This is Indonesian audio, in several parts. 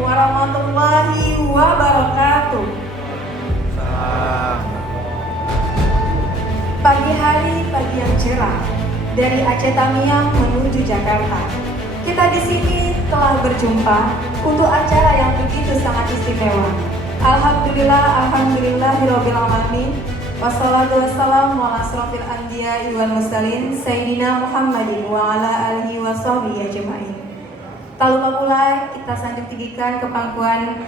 warahmatullahi wabarakatuh. Pagi hari, pagi yang cerah dari Aceh Tamiang menuju Jakarta. Kita di sini telah berjumpa untuk acara yang begitu sangat istimewa. Alhamdulillah, alhamdulillahirabbil alamin. Wassalatu wassalamu ala asrofil anbiya'i wal mursalin Sayyidina Muhammadin wa ala alihi wa sahbihi ajma'in. Tak lupa pula kita sanjung tinggikan kepangkuan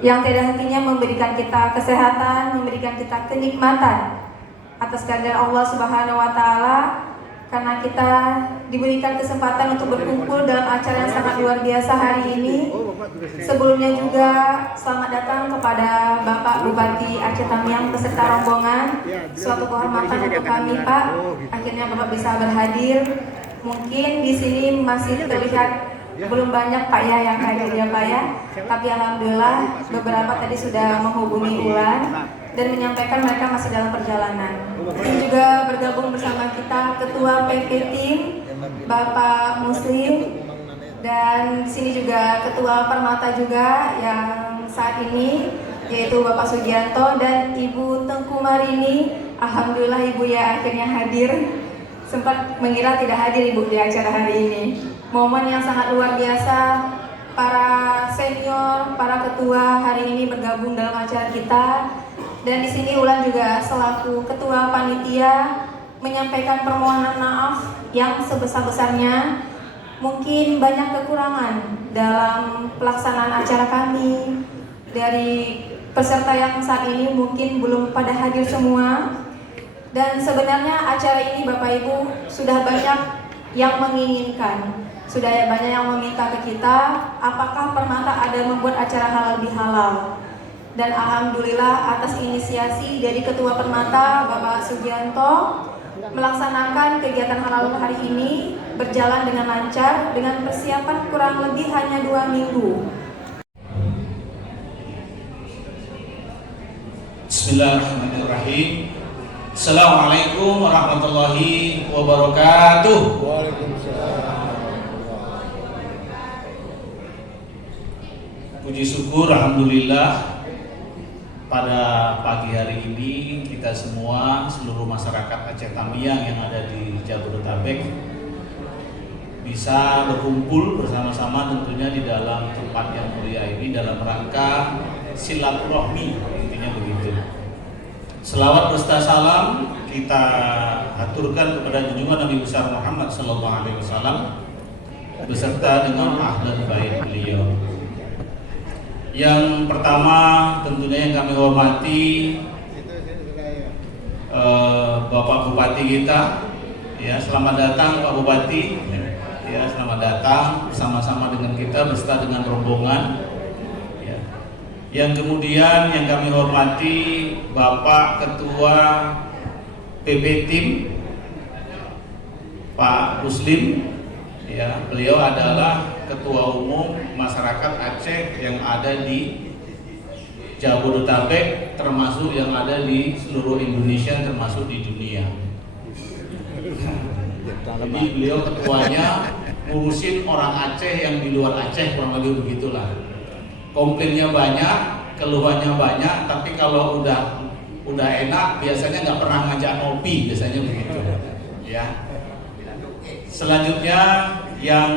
yang tiada hentinya memberikan kita kesehatan, memberikan kita kenikmatan atas kehendak Allah Subhanahu wa taala, karena kita diberikan kesempatan untuk berkumpul dalam acara yang sangat luar biasa hari ini. Sebelumnya juga selamat datang kepada Bapak Bupati Aceh Tamiang beserta rombongan. Suatu kehormatan untuk kami, Pak. Akhirnya Bapak bisa berhadir. Mungkin di sini masih terlihat belum banyak Pak ya yang hadir ya Pak ya. Tapi alhamdulillah beberapa tadi sudah menghubungi Ulan dan menyampaikan mereka masih dalam perjalanan. Dan juga bergabung bersama kita Ketua PP Tim Bapak Muslim, dan sini juga Ketua Permata juga yang saat ini yaitu Bapak Sugianto dan Ibu Tengku Marini. Alhamdulillah Ibu ya akhirnya hadir. Sempat mengira tidak hadir Ibu di acara hari ini. Momen yang sangat luar biasa. Para senior, para ketua hari ini bergabung dalam acara kita. Dan di sini Ulan juga selaku ketua panitia menyampaikan permohonan maaf yang sebesar-besarnya. Mungkin banyak kekurangan dalam pelaksanaan acara kami. Dari peserta yang saat ini mungkin belum pada hadir semua. Dan sebenarnya acara ini Bapak Ibu sudah banyak yang menginginkan, sudah banyak yang meminta ke kita apakah Permata ada membuat acara halal bihalal. Dan alhamdulillah atas inisiasi dari Ketua Permata Bapak Sugianto melaksanakan kegiatan halal hari ini berjalan dengan lancar dengan persiapan kurang lebih hanya 2 minggu. Bismillahirrahmanirrahim. Assalamualaikum warahmatullahi wabarakatuh. Waalaikumsalam. Puji syukur alhamdulillah pada pagi hari ini kita semua, seluruh masyarakat Aceh Tamiang yang ada di Jabodetabek bisa berkumpul bersama-sama tentunya di dalam tempat yang mulia ini dalam rangka silaturahmi, intinya begitu. Selawat beserta salam kita aturkan kepada junjungan Nabi besar Muhammad SAW beserta dengan ahlul bait beliau. Yang pertama tentunya yang kami hormati Bapak Bupati kita, ya selamat datang Pak Bupati, ya selamat datang bersama-sama dengan kita beserta dengan rombongan. Ya. Yang kemudian yang kami hormati Bapak Ketua PP Tim Pak Muslim, ya beliau adalah Ketua Umum Masyarakat Aceh yang ada di Jabodetabek, termasuk yang ada di seluruh Indonesia, termasuk di dunia. Jadi beliau ketuanya ngurusin orang Aceh yang di luar Aceh, kurang lebih begitulah. Komplainnya banyak, keluhannya banyak, tapi kalau udah enak biasanya nggak pernah ngajak ngopi, biasanya begitu. Ya. Selanjutnya yang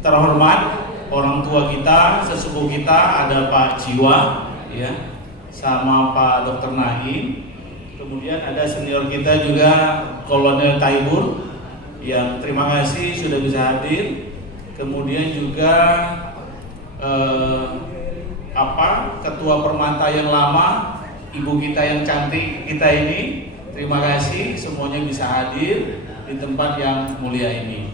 terhormat orang tua kita, sesepuh kita ada Pak Jiwa, ya, sama Pak Dr. Naim. Kemudian ada senior kita juga Kolonel Taibur, yang terima kasih sudah bisa hadir. Kemudian juga Ketua Permata yang lama, ibu kita yang cantik kita ini, terima kasih semuanya bisa hadir di tempat yang mulia ini.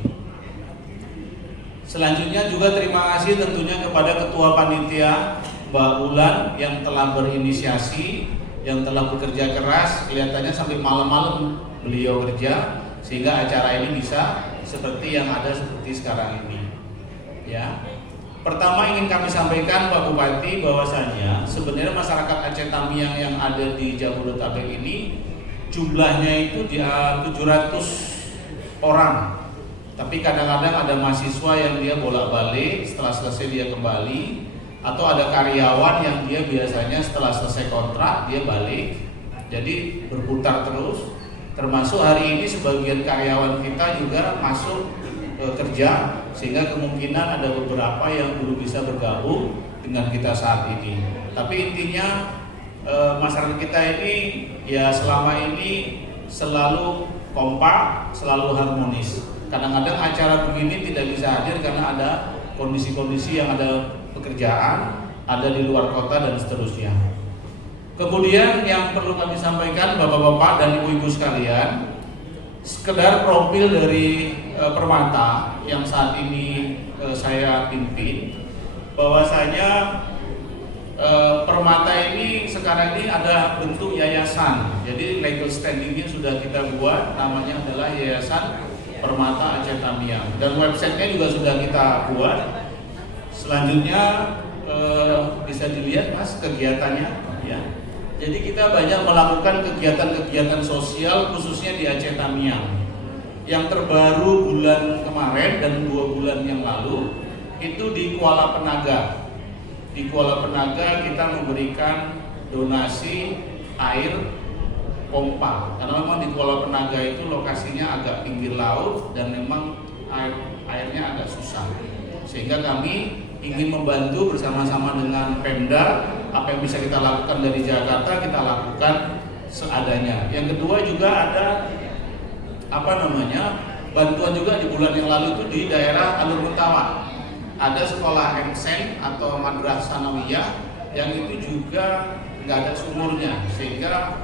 Selanjutnya juga terima kasih tentunya kepada Ketua Panitia Mbak Ulan yang telah berinisiasi, yang telah bekerja keras, kelihatannya sampai malam-malam beliau kerja sehingga acara ini bisa seperti yang ada seperti sekarang ini. Ya. Pertama ingin kami sampaikan Pak Bupati bahwasanya sebenarnya masyarakat Aceh Tamiang yang ada di Jabodetabek ini jumlahnya itu di 700 orang. Tapi kadang-kadang ada mahasiswa yang dia bolak-balik, setelah selesai dia kembali, atau ada karyawan yang dia biasanya setelah selesai kontrak dia balik. Jadi berputar terus. Termasuk hari ini sebagian karyawan kita juga masuk kerja, sehingga kemungkinan ada beberapa yang belum bisa bergabung dengan kita saat ini. Tapi intinya masyarakat kita ini ya selama ini selalu kompak, selalu harmonis. Kadang-kadang acara begini tidak bisa hadir karena ada kondisi-kondisi yang ada pekerjaan, ada di luar kota dan seterusnya. Kemudian yang perlu kami sampaikan Bapak-bapak dan Ibu-ibu sekalian, sekedar profil dari Permata yang saat ini saya pimpin, bahwasanya Permata ini sekarang ini ada bentuk yayasan. Jadi legal standingnya sudah kita buat, namanya adalah Yayasan Permata Aceh Tamiang, dan websitenya juga sudah kita buat. Selanjutnya bisa dilihat Mas kegiatannya ya. Jadi kita banyak melakukan kegiatan-kegiatan sosial khususnya di Aceh Tamiang. Yang terbaru bulan kemarin dan 2 bulan yang lalu itu di Kuala Penaga. Di Kuala Penaga kita memberikan donasi air pompa, karena memang di Kuala Penaga itu lokasinya agak pinggir laut dan memang airnya agak susah, sehingga kami ingin membantu bersama-sama dengan Pemda. Apa yang bisa kita lakukan dari Jakarta kita lakukan seadanya. Yang kedua juga ada bantuan juga di bulan yang lalu itu di daerah Alur Mentawa. Ada sekolah MSen atau Madrasah Sanawiyah yang itu juga nggak ada sumurnya, sehingga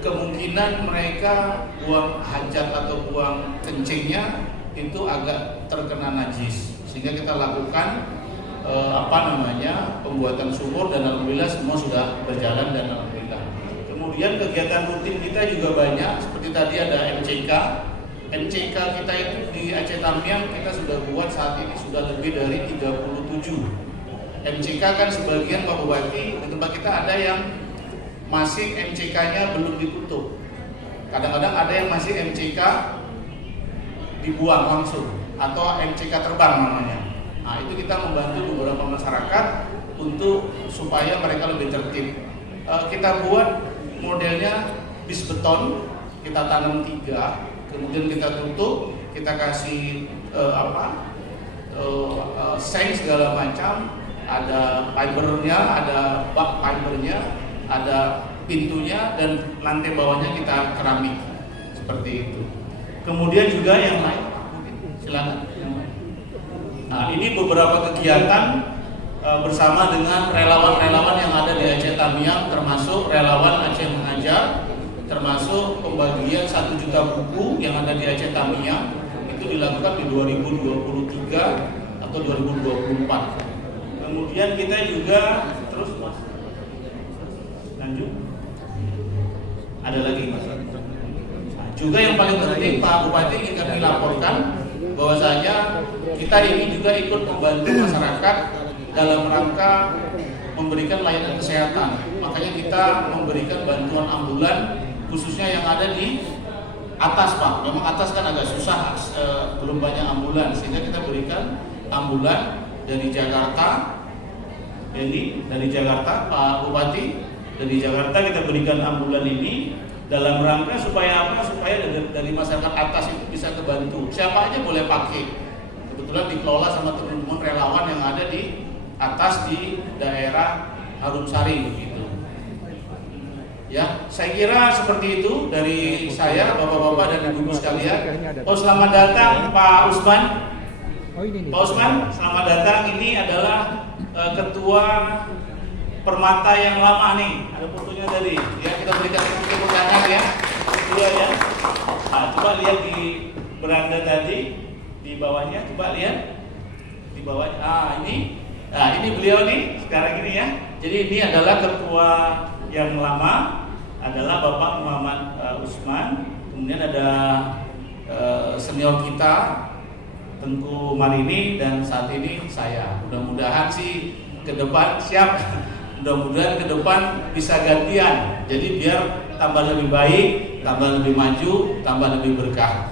kemungkinan mereka buang hajat atau buang kencingnya itu agak terkena najis, sehingga kita lakukan pembuatan sumur, dan alhamdulillah semua sudah berjalan dan alhamdulillah. Kemudian kegiatan rutin kita juga banyak, seperti tadi ada MCK kita itu di Aceh Tamiang kita sudah buat saat ini sudah lebih dari 37. MCK kan sebagian Pak Bupati di tempat kita ada yang masih MCK-nya belum ditutup. Kadang-kadang ada yang masih MCK dibuang langsung atau MCK terbang namanya. Nah, itu kita membantu beberapa masyarakat untuk supaya mereka lebih tertib. Kita buat modelnya bis beton, kita tanam 3, kemudian kita tutup, kita kasih seng segala macam, ada fibernya, ada bak fibernya, ada pintunya, dan lantai bawahnya kita keramik seperti itu. Kemudian juga yang lain, silakan. Nah, ini beberapa kegiatan bersama dengan relawan-relawan yang ada di Aceh Tamiang, termasuk relawan Aceh Mengajar, termasuk pembagian 1 juta buku yang ada di Aceh Tamiang. Itu dilakukan di 2023 atau 2024. Kemudian kita juga terus Mas, lanjut. Ada lagi Mas. Nah, juga yang paling penting Pak Bupati ingin kami laporkan bahwasanya kita ini juga ikut membantu masyarakat dalam rangka memberikan layanan kesehatan. Makanya kita memberikan bantuan ambulan khususnya yang ada di atas Pak. Memang atas kan agak susah, belum banyak ambulan, sehingga kita berikan ambulan dari Jakarta. Ini dari Jakarta Pak Bupati, dari Jakarta kita berikan ambulan ini dalam rangka supaya apa? Supaya dari masyarakat atas itu bisa kebantu. Siapa aja boleh pakai. Kebetulan dikelola sama teman-teman relawan yang ada di atas di daerah Harumsari begitu. Ya, saya kira seperti itu dari saya, Bapak-bapak dan Ibu-ibu sekalian. Oh, selamat datang Pak Usman. Pak Usman, selamat datang. Ini adalah ketua Permata yang lama nih. Ada fotonya tadi. Ya, kita berikan tepuk tangan ya. Dua ya. Nah, coba lihat di beranda tadi di bawahnya, coba lihat di bawahnya. Ini beliau nih sekarang ini ya. Jadi ini adalah ketua yang lama, adalah Bapak Muhammad Usman. Kemudian ada senior kita Tengku Marini, dan saat ini saya. Mudah-mudahan sih ke depan siap. Mudah-mudahan ke depan bisa gantian. Jadi biar tambah lebih baik, tambah lebih maju, tambah lebih berkah.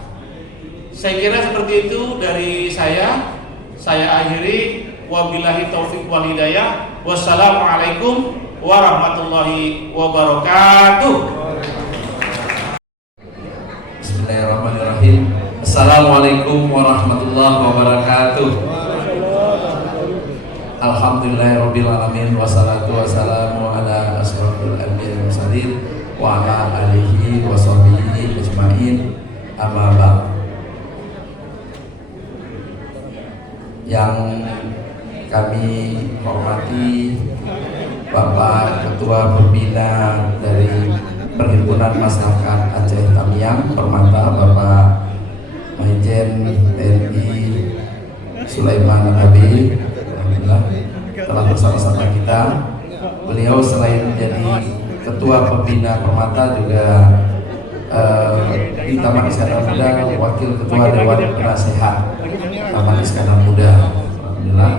Saya kira seperti itu dari saya. Saya akhiri, wabillahi taufik wal hidayah. Wassalamualaikum warahmatullahi wabarakatuh. Bismillahirrahmanirrahim. Assalamualaikum warahmatullahi wabarakatuh. Alhamdulillahirabbil alamin, wassalatu wassalamu ala asrofil anbiya'i wal mursalin wa ala alihi wa sahbihi ajmain. Amma ba'd. Yang kami hormati Bapak Ketua Pembina dari Perhimpunan Masyarakat Aceh Tamiang Permata, Bapak Majen TNI Sulaiman Habib, alhamdulillah telah bersama-sama kita. Beliau selain menjadi Ketua Pembina Permata juga di Taman Iskandar Muda Wakil Ketua Dewan Penasehat Taman Iskandar Muda. Alhamdulillah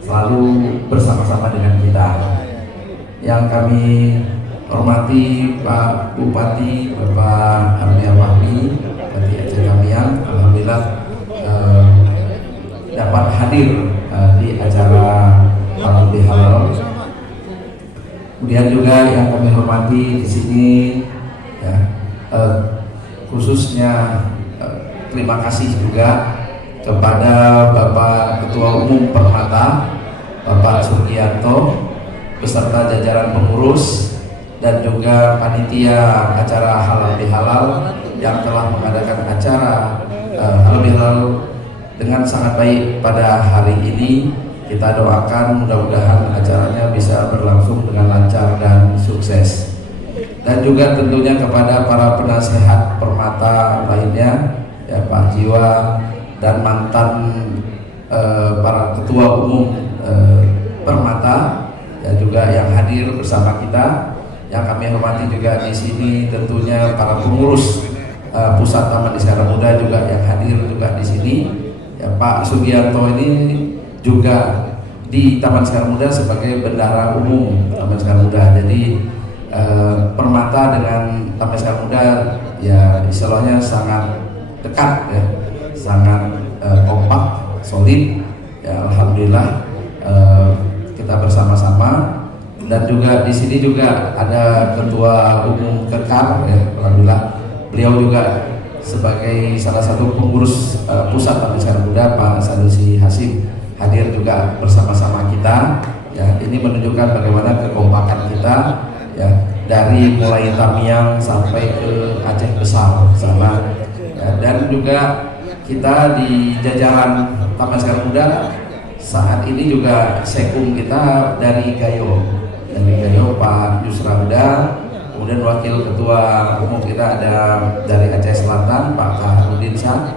selalu bersama-sama dengan kita. Yang kami hormati Pak Bupati, Bapak Armia Wahmi, Bupati Aceh Tamiang, alhamdulillah dapat hadir di acara halal bihalal. Kemudian juga yang kami hormati di sini ya, khususnya terima kasih juga kepada Bapak Ketua Umum Permata, Bapak Sugianto, beserta jajaran pengurus dan juga panitia acara halal bihalal yang telah mengadakan acara halal bihalal dengan sangat baik pada hari ini. Kita doakan mudah-mudahan acaranya bisa berlangsung dengan lancar dan sukses. Dan juga tentunya kepada para penasehat Permata lainnya, ya Pak Jiwa dan mantan para ketua umum Permata, ya juga yang hadir bersama kita. Yang kami hormati juga di sini tentunya para pengurus pusat Taman Iskandar Muda juga yang hadir juga di sini. Ya Pak Sugianto ini juga di Taman Iskandar Muda sebagai bendahara umum Taman Iskandar Muda. Jadi Permata dengan Taman Iskandar Muda ya istilahnya sangat dekat ya, sangat kompak, solid. Ya alhamdulillah kita bersama-sama. Dan juga di sini juga ada Ketua Umum Kekar ya, alhamdulillah beliau juga sebagai salah satu pengurus pusat Taman Iskandar Muda, Pak Sanusi Hasim hadir juga bersama-sama kita. Ya ini menunjukkan bagaimana kekompakan kita ya, dari mulai Tamiang sampai ke Aceh Besar sana ya, dan juga kita di jajaran Taman Iskandar Muda saat ini juga sekum kita dari Gayo Pak Yusra Huda, kemudian Wakil Ketua Umum kita ada dari Aceh Selatan Pak Kaharudin Shah,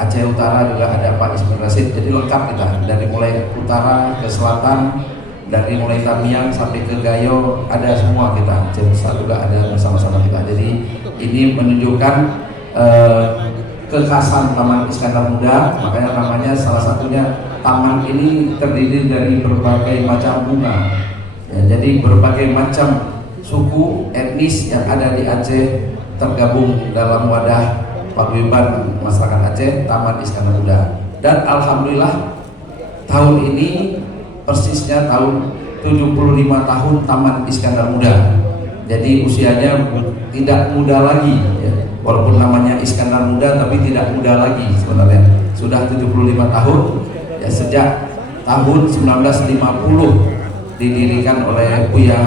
Aceh Utara juga ada Pak Ismail Rasid. Jadi lengkap kita dari mulai utara ke selatan, dari mulai Tamiang sampai ke Gayo ada semua kita. Aceh Besar juga ada bersama-sama kita. Jadi ini menunjukkan kekhasan Taman Iskandar Muda, makanya namanya salah satunya taman ini terdiri dari berbagai macam bunga. Ya, jadi berbagai macam suku etnis yang ada di Aceh tergabung dalam wadah paguyuban masyarakat Aceh Taman Iskandar Muda. Dan alhamdulillah tahun ini persisnya tahun 75 tahun Taman Iskandar Muda. Jadi usianya tidak muda lagi ya. Walaupun namanya Iskandar Muda tapi tidak muda lagi sebenarnya. Sudah 75 tahun ya, sejak tahun 1950 didirikan oleh Buya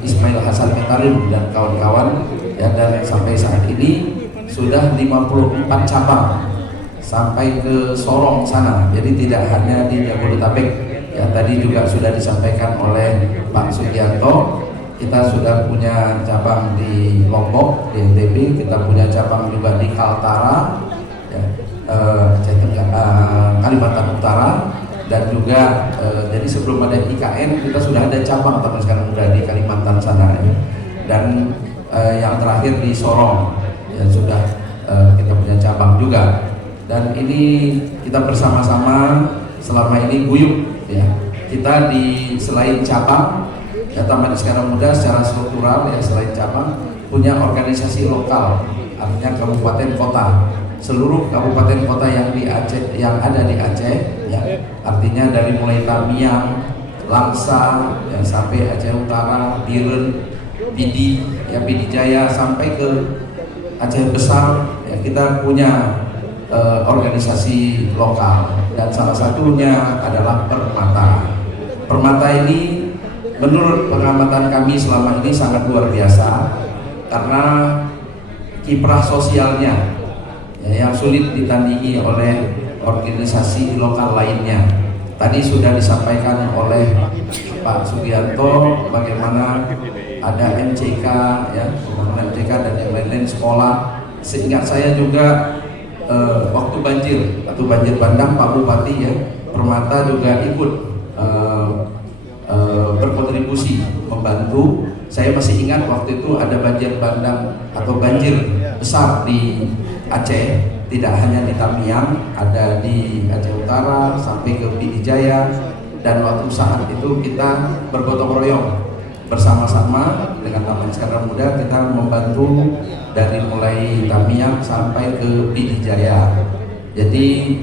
Ismail Hasan Metarim dan kawan-kawan ya, dan sampai saat ini sudah 54 cabang sampai ke Sorong sana. Jadi tidak hanya di Jabodetabek ya, tadi juga sudah disampaikan oleh Pak Sugianto, kita sudah punya cabang di Lombok, di NTB, kita punya cabang juga di Kaltara ya, Kalimantan Utara. Dan juga jadi sebelum ada IKN kita sudah ada cabang Taman Iskandar Muda di Kalimantan sana ya. Dan yang terakhir di Sorong ya, sudah kita punya cabang juga. Dan ini kita bersama-sama selama ini guyup ya. Kita di selain cabang ya, Taman Iskandar Muda secara struktural ya, selain cabang punya organisasi lokal, artinya kabupaten kota. seluruh kabupaten kota yang di Aceh, yang ada di Aceh, ya, artinya dari mulai Tamiang, Langsa, ya, sampai Aceh Utara, Biren, Pidi, ya, Pidi Jaya sampai ke Aceh Besar, ya, kita punya organisasi lokal dan salah satunya adalah Permata. Permata ini menurut pengamatan kami selama ini sangat luar biasa karena kiprah sosialnya, ya, yang sulit ditandingi oleh organisasi lokal lainnya. Tadi sudah disampaikan oleh Pak Sugianto bagaimana ada MCK, ya, pembangunan MCK dan yang lain-lain sekolah. Seingat saya juga waktu banjir atau banjir bandang, Pak Bupati, ya, Permata juga ikut berkontribusi membantu. Saya masih ingat waktu itu ada banjir bandang atau banjir besar di Aceh, tidak hanya di Tamiang, ada di Aceh Utara sampai ke Pidi Jaya, dan waktu saat itu kita bergotong royong bersama-sama dengan Taman Iskandar Muda, kita membantu dari mulai Tamiang sampai ke Pidi Jaya. Jadi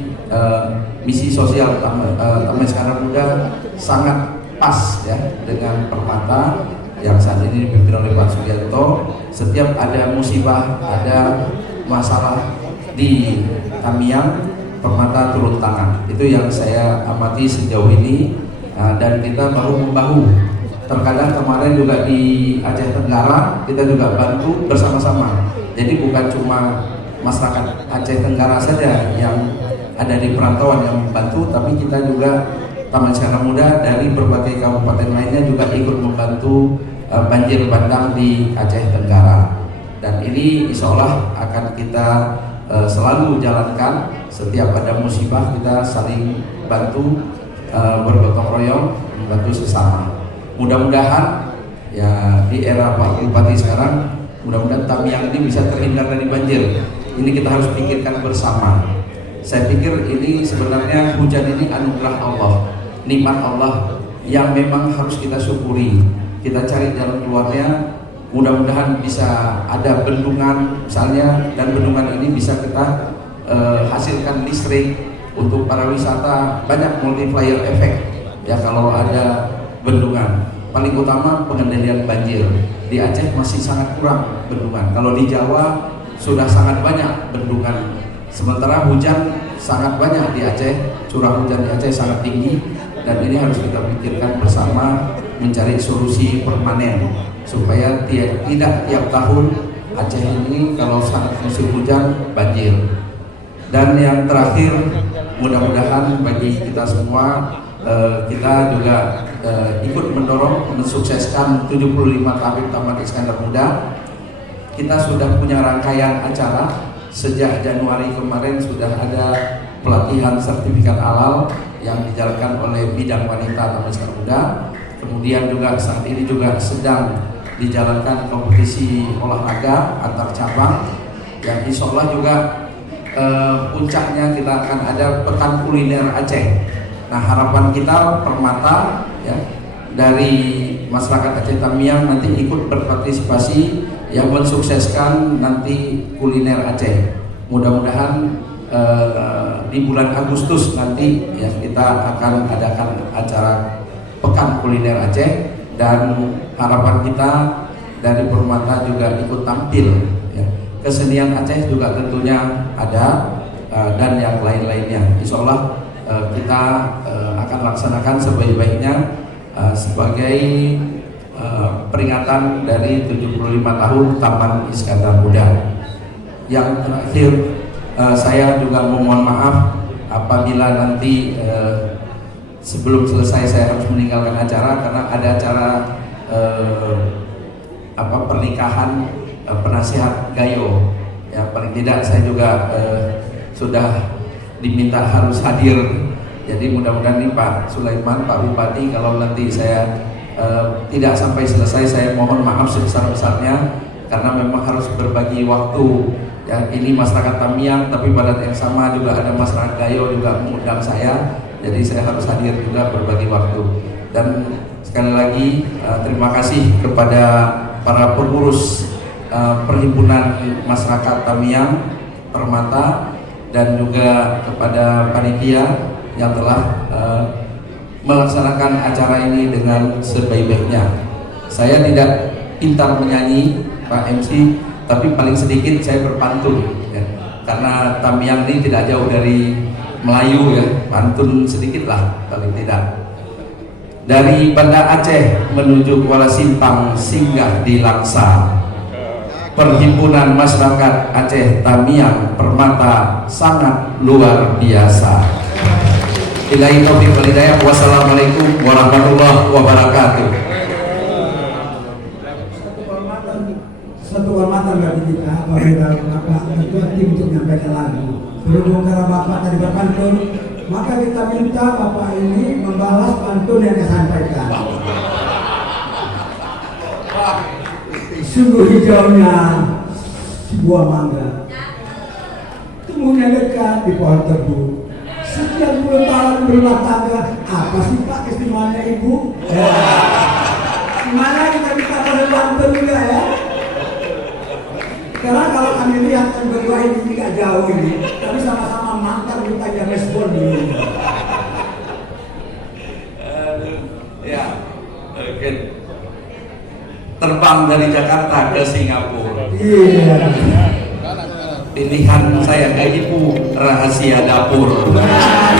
misi sosial Taman Iskandar Muda sangat pas, ya, dengan Permata yang saat ini dipimpin oleh Pak Sugianto. Setiap ada musibah, ada masalah di Tamiang, Permata turun tangan. Itu yang saya amati sejauh ini, dan kita bahu membahu. Terkadang kemarin juga di Aceh Tenggara kita juga bantu bersama-sama. Jadi bukan cuma masyarakat Aceh Tenggara saja yang ada di perantauan yang membantu, tapi kita juga Taman Iskandar Muda dari berbagai kabupaten lainnya juga ikut membantu banjir bandang di Aceh Tenggara. Dan ini insya Allah akan kita selalu jalankan. Setiap ada musibah kita saling bantu, bergotong royong, membantu sesama. Mudah-mudahan, ya, di era Pak Bupati sekarang, mudah-mudahan Tamiang ini bisa terhindar dari banjir. Ini kita harus pikirkan bersama. Saya pikir ini sebenarnya hujan ini anugerah Allah, nikmat Allah yang memang harus kita syukuri. Kita cari jalan keluarnya. Mudah-mudahan bisa ada bendungan misalnya, dan bendungan ini bisa kita hasilkan listrik untuk para wisata. Banyak multiplier effect, ya, kalau ada bendungan. Paling utama pengendalian banjir. Di Aceh masih sangat kurang bendungan. Kalau di Jawa sudah sangat banyak bendungan. Sementara hujan sangat banyak di Aceh, curah hujan di Aceh sangat tinggi, dan ini harus kita pikirkan bersama, mencari solusi permanen supaya tidak tiap tahun Aceh ini kalau saat musim hujan banjir. Dan yang terakhir, mudah-mudahan bagi kita semua, kita juga ikut mendorong mensukseskan 75 tahun Taman Iskandar Muda. Kita sudah punya rangkaian acara. Sejak Januari kemarin sudah ada pelatihan sertifikat halal yang dijalankan oleh bidang wanita Taman Iskandar Muda. Kemudian juga saat ini juga sedang dijalankan kompetisi olahraga antar cabang, yang insya Allah juga puncaknya kita akan ada pekan kuliner Aceh. Nah, harapan kita Permata, ya, dari masyarakat Aceh Tamiang nanti ikut berpartisipasi yang mensukseskan nanti kuliner Aceh. Mudah-mudahan di bulan Agustus nanti, ya, kita akan adakan acara pekan kuliner Aceh, dan harapan kita dari Permata juga ikut tampil, ya. Kesenian Aceh juga tentunya ada, dan yang lain-lainnya. Insya Allah kita akan laksanakan sebaik-baiknya sebagai peringatan dari 75 tahun Taman Iskandar Muda. Yang terakhir, saya juga memohon maaf apabila nanti sebelum selesai saya harus meninggalkan acara karena ada acara pernikahan penasihat Gayo. Ya, paling tidak saya juga sudah diminta harus hadir. Jadi mudah-mudahan nih Pak Sulaiman, Pak Bupati, kalau nanti saya tidak sampai selesai, saya mohon maaf sebesar-besarnya karena memang harus berbagi waktu. Ya, ini masyarakat Tamiang, tapi pada yang sama juga ada masyarakat Gayo juga mengundang saya. Jadi saya harus hadir juga berbagi waktu. Dan sekali lagi terima kasih kepada para pengurus Perhimpunan Masyarakat Tamiang Permata dan juga kepada panitia yang telah melaksanakan acara ini dengan sebaik-baiknya. Saya tidak pintar menyanyi, Pak MC, tapi paling sedikit saya berpantun ya. Karena Tamiang ini tidak jauh dari Melayu ya, pantun sedikit lah paling tidak. Dari Banda Aceh menuju Kuala Simpang singgah di Langsa. Perhimpunan Masyarakat Aceh Tamiang Permata sangat luar biasa. Billahi taufiq wal hidayah. Wassalamualaikum warahmatullahi wabarakatuh. Satu kehormatan bagi kita apabila Bapak Ketua Tim untuk menyampaikan lagu. Berhubung karena Bapak tadi berpantun, maka kita minta Bapak ini membalas pantun yang disampaikan. Sungguh hijaunya sebuah mangga, tumbuhnya dekat di pohon tebu. Sekian puluh tahun berumah tangga, apa sih Pak keistimewanya Ibu? Gimana kita minta pantun juga ya? Karena kalau kami lihat yang berdua ini tidak jauh ini, tapi sama-sama mantan kita yang respon dulu. Ya, oke. Terbang dari Jakarta ke Singapura. Iya. Pilihan saya kayak Ibu rahasia dapur. Terima kasih.